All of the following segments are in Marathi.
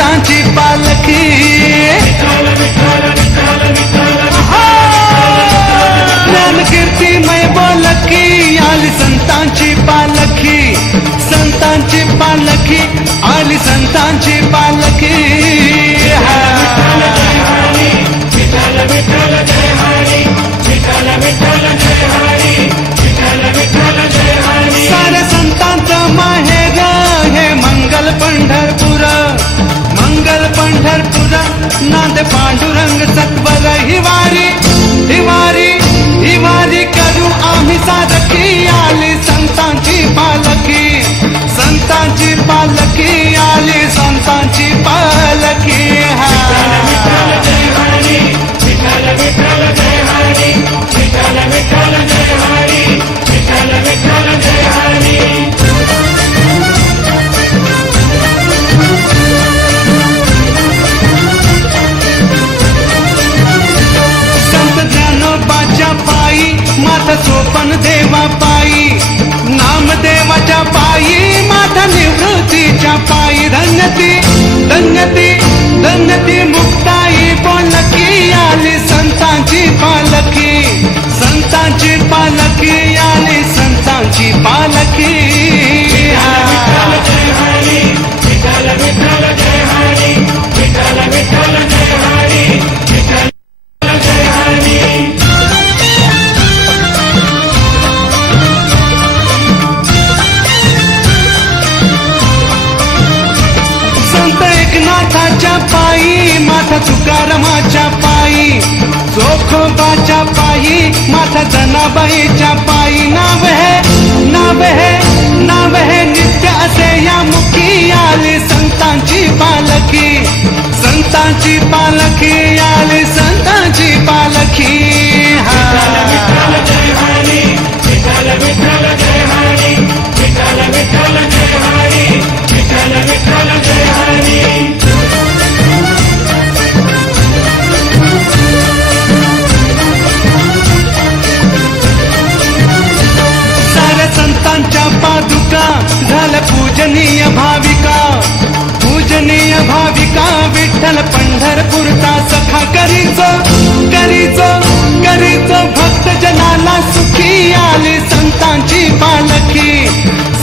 संतांची पालखी ज्ञान कीर्तीमय बोलकी आली संतांची पालखी संतांची पालखी आली संतांची पालखी सारे संतांचं माहेर हे मंगल पंढरपूर मंगल पंढरपूर नांद पांडुरंग सत्वर हिवारी हिवारी हिवारी करू आम्ही साधकी आली संतांची पालखी संतांची पालखी आली संतांची पालखी माथा सोपन देवा पायी नामदेवाच्या पायी माथा निवृत्तीच्या पायी धन्यती धन्यती धन्यती मुक्ताई बोलकी आली संतांची पालखी संतांची पालखी आली संतांची पालखी नाथाच्या पायी माथा तुकारामाच्या पायी जोखोबाच्या पायी माथा जनाबाईच्या पायी नाव है नित्य असे या मुखी आली संतांची पालखी संतांची पालखी आली संतांची पालखी संतांच्या पादुका झाल्या पूजनीय भाविका विठ्ठल पंढरपूरचा सखा करीचो भक्त जनाला सुखी आली संतांची पालखी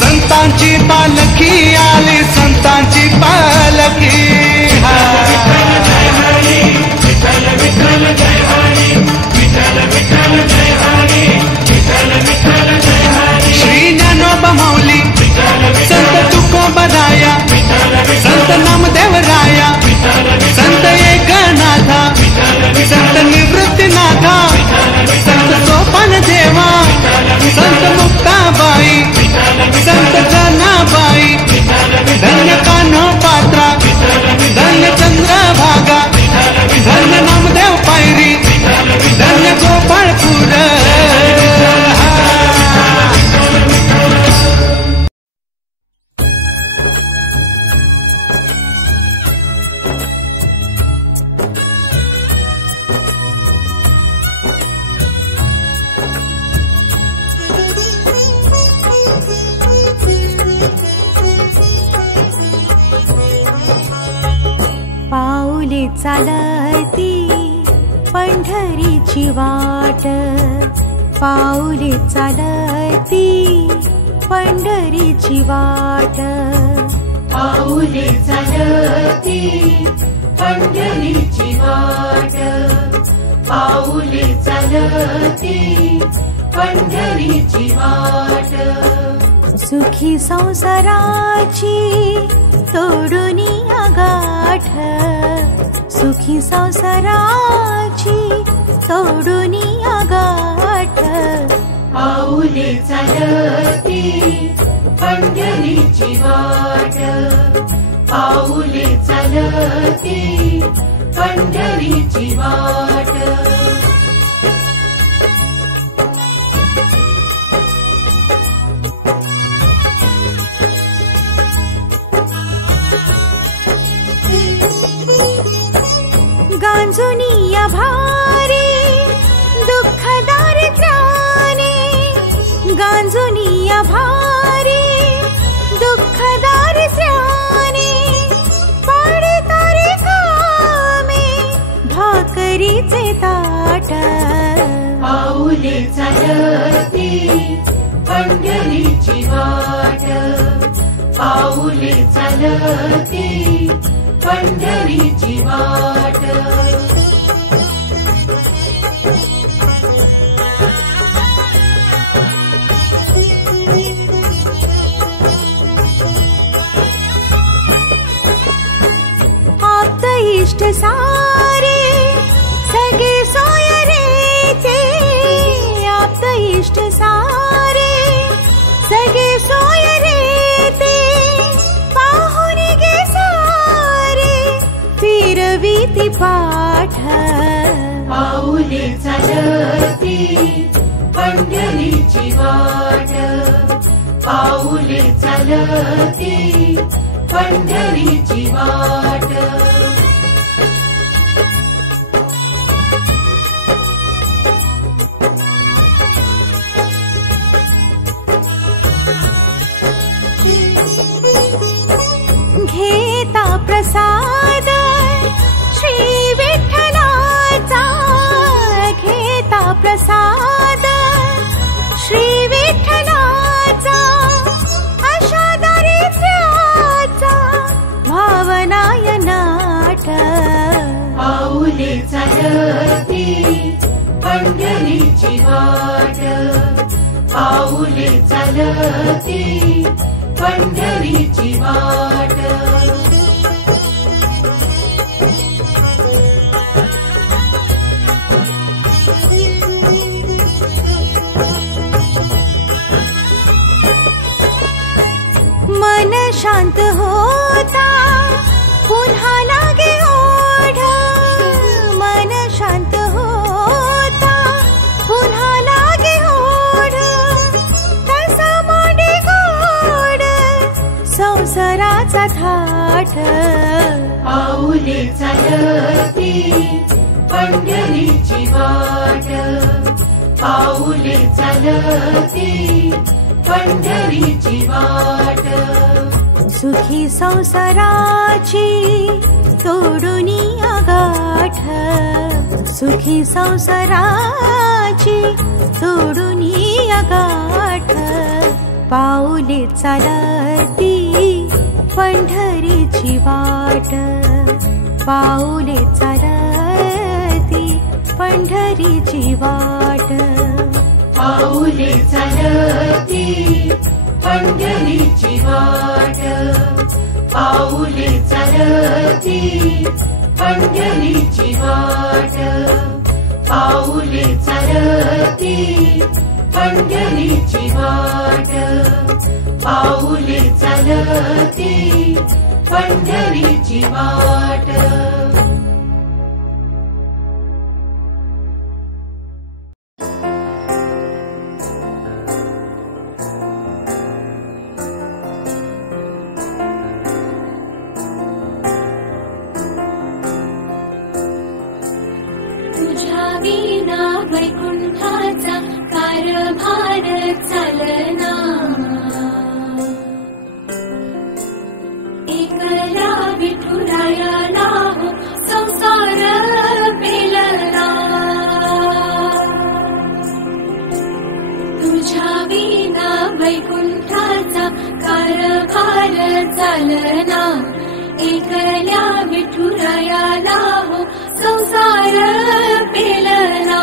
संतांची पालखी आली संतांची पालखी श्री ज्ञानोबा माऊली संत तुकोबराया संत नामदेवराया संत एकनाथा संत निवृत्तीनाथा संत सोपान देवा संत मुक्ताबाई संत जनाबाई धन्य कान्होपात्रा धन्य चंद्रभागा धन्य नामदेव पायरी धन्य गोपाळपूर चालती पंढरीची वाट पाऊले चालती पंढरीची वाट पाऊले चालती पंढरीची वाट पाऊले चालती पंढरीची वाट सुखी संसाराची तोडून गाठ सुखी संसाराची तोडून गाठ पाऊले चालती पंढरीची वाट पाऊले चालती पंढरीची वाट गांजुनिया भारी दुःख दारिद्र्याने गांजुनिया भारी दुःख दारिद्र्याने पडता चालती पंढरीची वाट पाऊले चालती पंढरीची वाट इष्ट सारे सगे सोय रे ते आप्त इष्ट सारे सगे सोय रे ते पाहुरी गे सारे फिरवीती पाठ पाऊले चालती पंढरीची वाट पाऊले चालती पंढरीची वाट घेता प्रसाद श्री विठ्ठलाचा घेता प्रसाद श्री विठ्ठलाचा अशा दारिद्र्याचा भावनाय नाट पाऊले चालती पंढरीची वाट पाऊले चालती पंढरीची वाट मन शांत होता पुन्हा लागे ओढ मन शांत होता पुन्हा लागे ओढ तसा मांडे गोड संसाराचा थाट पाऊले चालती पंढरीची वाट पाऊले चालती पंढरीची वाट सुखी संसाराची तोडुनी आगाठ सुखी संसाराची तोडुनी आगाठ पाऊले चालती पंढरीची वाट पाऊले चालती पंढरीची वाट पाऊले चालती पंढरीची वाट पाऊले चालती पंढरीची वाट पाऊले चालती पंढरीची वाट पाऊले चालती पंढरीची वाट वैकुंठाचा कारभार चालना एकला विठुरायाला संसार पेलना तुझ्या विना वैकुंठाचा कारभार चालना एकल्या विठुरायाला संसार पेलना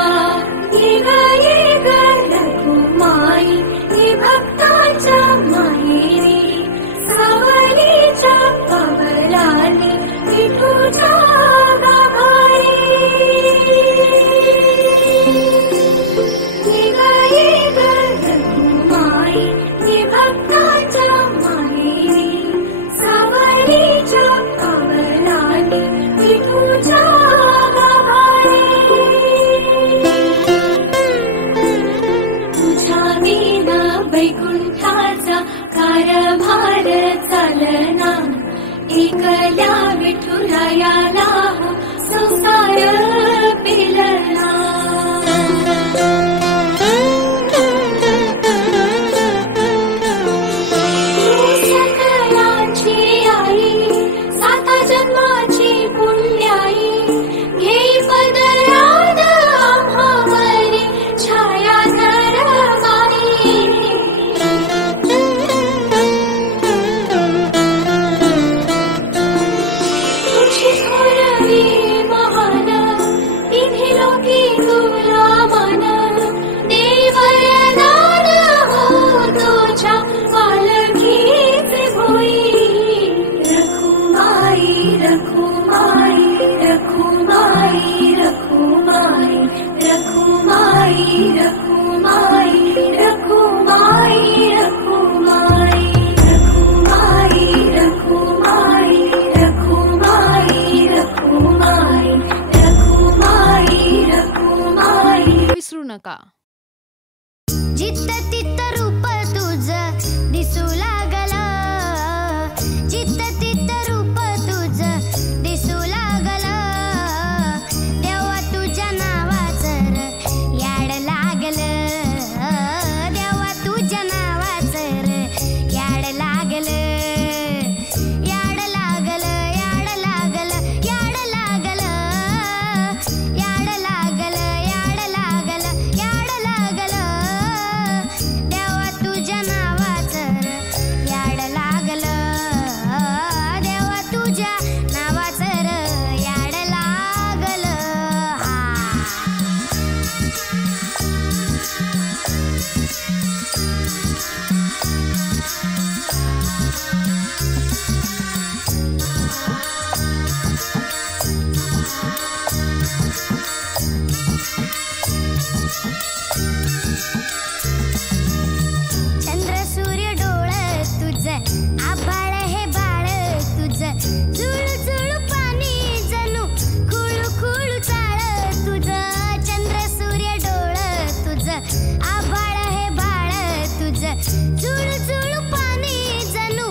माई भक्ताच्या माहेरी सावलीच्या पवलाने विठूच्या गाभारी माई भक्ताच्या माहेरी सावलीच्या पवलाने विठूच्या वैकुंठाचा कारभार चालना एकल्या विठुरायाला संसार पेलना सकलाची आई साता जन्माची पुण्याई घेई पदरात आम्हावरी छाया धर नका. जित्त तित्त रूप तुझं दिसू लागला, जित्त तित्त रूप तुझं दिसू लागला, देवा तुझ्या नावाचं र याड लागलं, देवा तुझ्या नावाचं र याड लागलं, याड लागलं, याड लागलं, याड लागलं, याड लागलं, याड लागलं, याड लागलं, देवा तुझ्या नावाचं र याड लागलं, देवा तुझ्या नावाचं र याड लागलं. चंद्र सूर्य डोळं तुझं, आभाळ हे बाळ तुझं, जुळू जुळू पाणी जणू खुळू खुळू चाळ तुझं, चंद्र सूर्य डोळं तुझं, आभाळ हे बाळ तुझं, जुळू जुळू पाणी जणू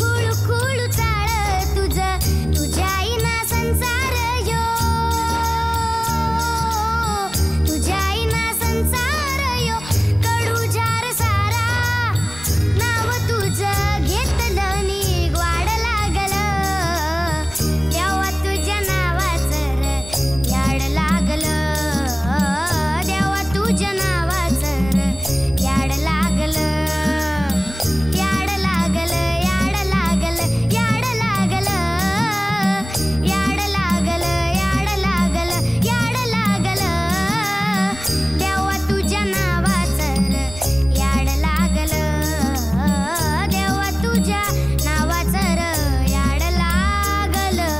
खुळू खुळू चाळ तुझं, तुझ्या आईना संसार यो, तुझ्या आईना संसार यो, कडू जार सारा नाव तुझं घेतलं नि ग्वाड लागलं, देवा तुझ्या नावाचं र याड लागलं, देवा तुझ्या नावाचं र याड लागलं, याड लागलं, याड लागलं, याड लागलं, याड लागलं, याड लागलं, याड लागलं, देवा तुझ्या नावाचं र याड लागलं, देवा तुझ्या नावाचं र याड लागलं.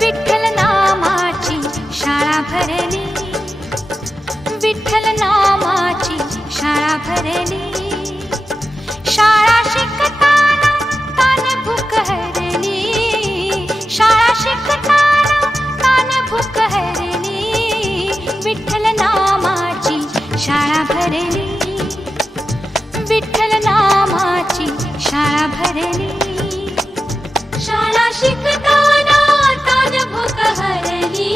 विठ्ठल नामाची शाळा भरली, विठ्ठल नामाची शाळा भरली, शाळा शिकताना तान भूक हरली, शाळा शिकताना तान भूक हरली, विठ्ठल नामाची शाळा भरली, विठ्ठल नामाची शाळा भरली, शाळा शिकताना तान भूक हरली,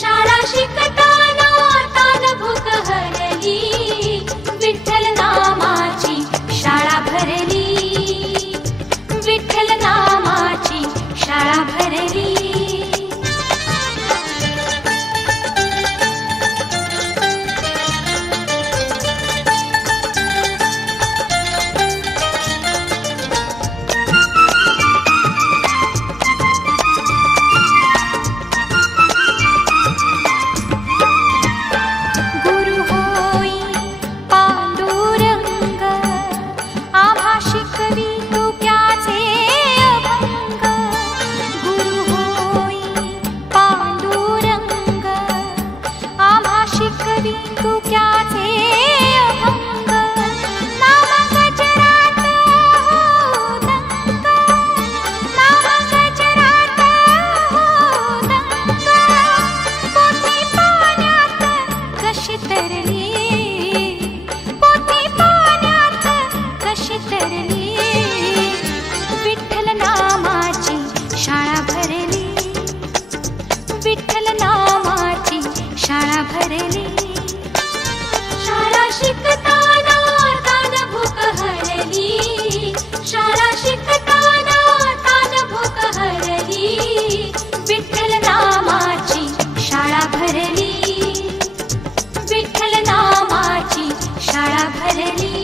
शाळा शिकताना तान भूक हरली, विठ्ठल नामाची शाळा भरली, विठ्ठल नामाची शाळा भरली. गुरु होई पांडुरंग, आम्हा शिकवी तुक्याचे अभंग, गुरु होई पांडुरंग, आम्हा शिकवी तुक्याचे अभंग, नाम गजरात हो दंग, नाम गजरात हो दंग, पोथी पाण्यात कशी तरली, पोथी पाण्यात कशी तरली, विठ्ठल नामाची शाळा भरली, विठ्ठल नामाची शाळा भरली, शाळा शिकताना तान भूक हरली, शाळा शिकताना तान भूक हरली, विठ्ठल नामाची शाळा भरली, विठ्ठल नामाची शाळा भरली.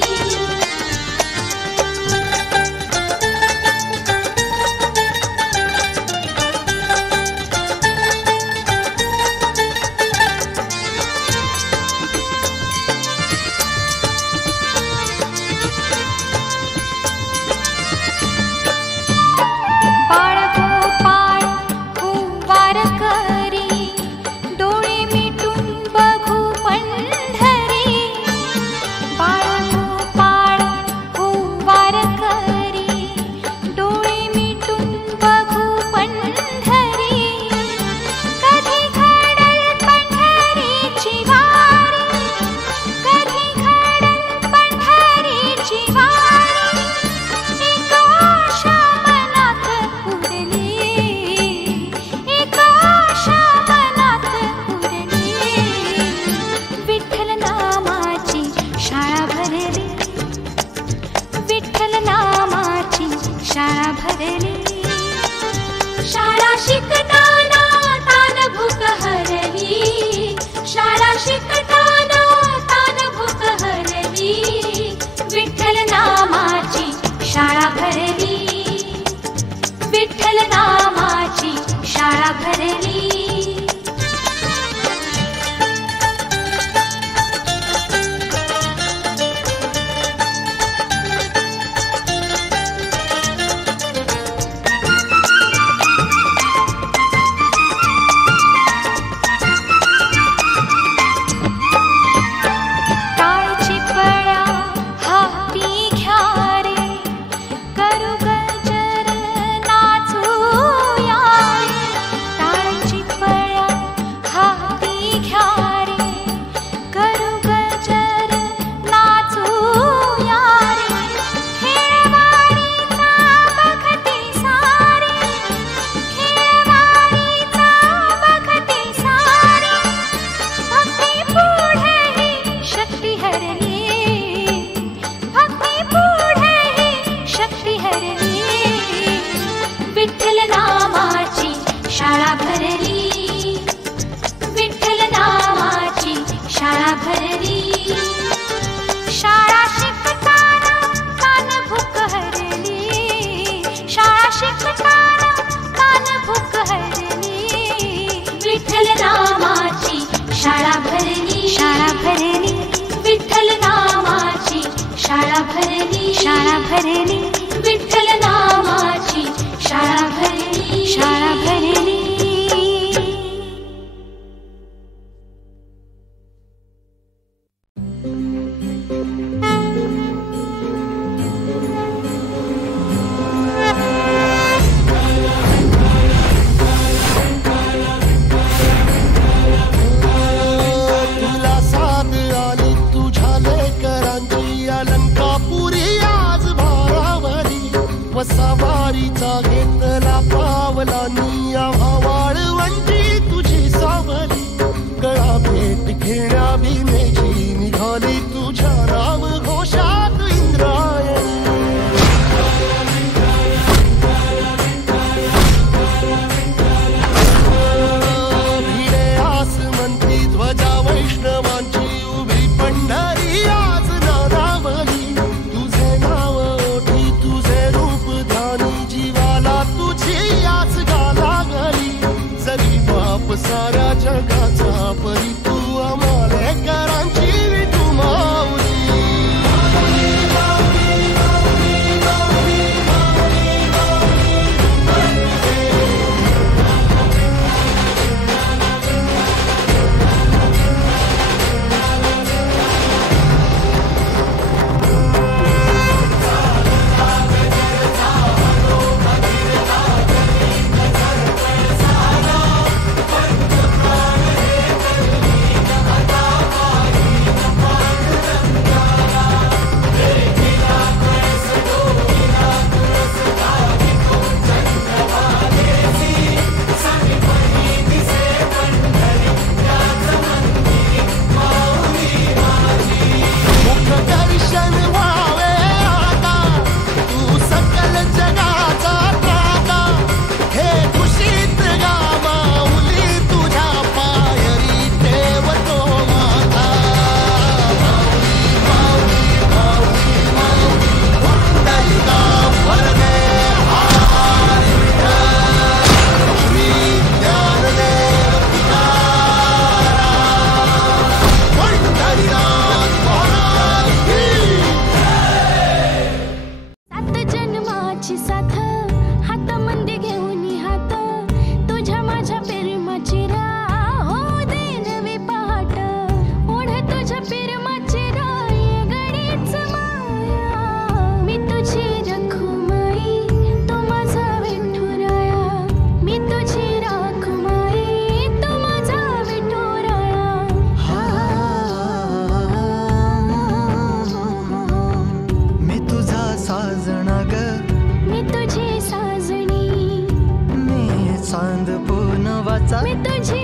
शाळा भरली विठ्ठल नामाची शाळा भरली शाळा भरली सवारीचा घेतला पावला निया वाळवंटी तुझी सावली गळा भेट घेण्या भीमेची निघाली तुझ्या राम घोषात इंद्रायणी भिडे आसमंती ध्वजा वैष्णवांची उभी पंढरी आज नारावली तुझे नाव ओठी तुझे रूप जीवाला तुझी आज गाला गली जरी बाप साऱ्या जगाचा परी तू आम्हालेकरांची तू माऊली मी तुझी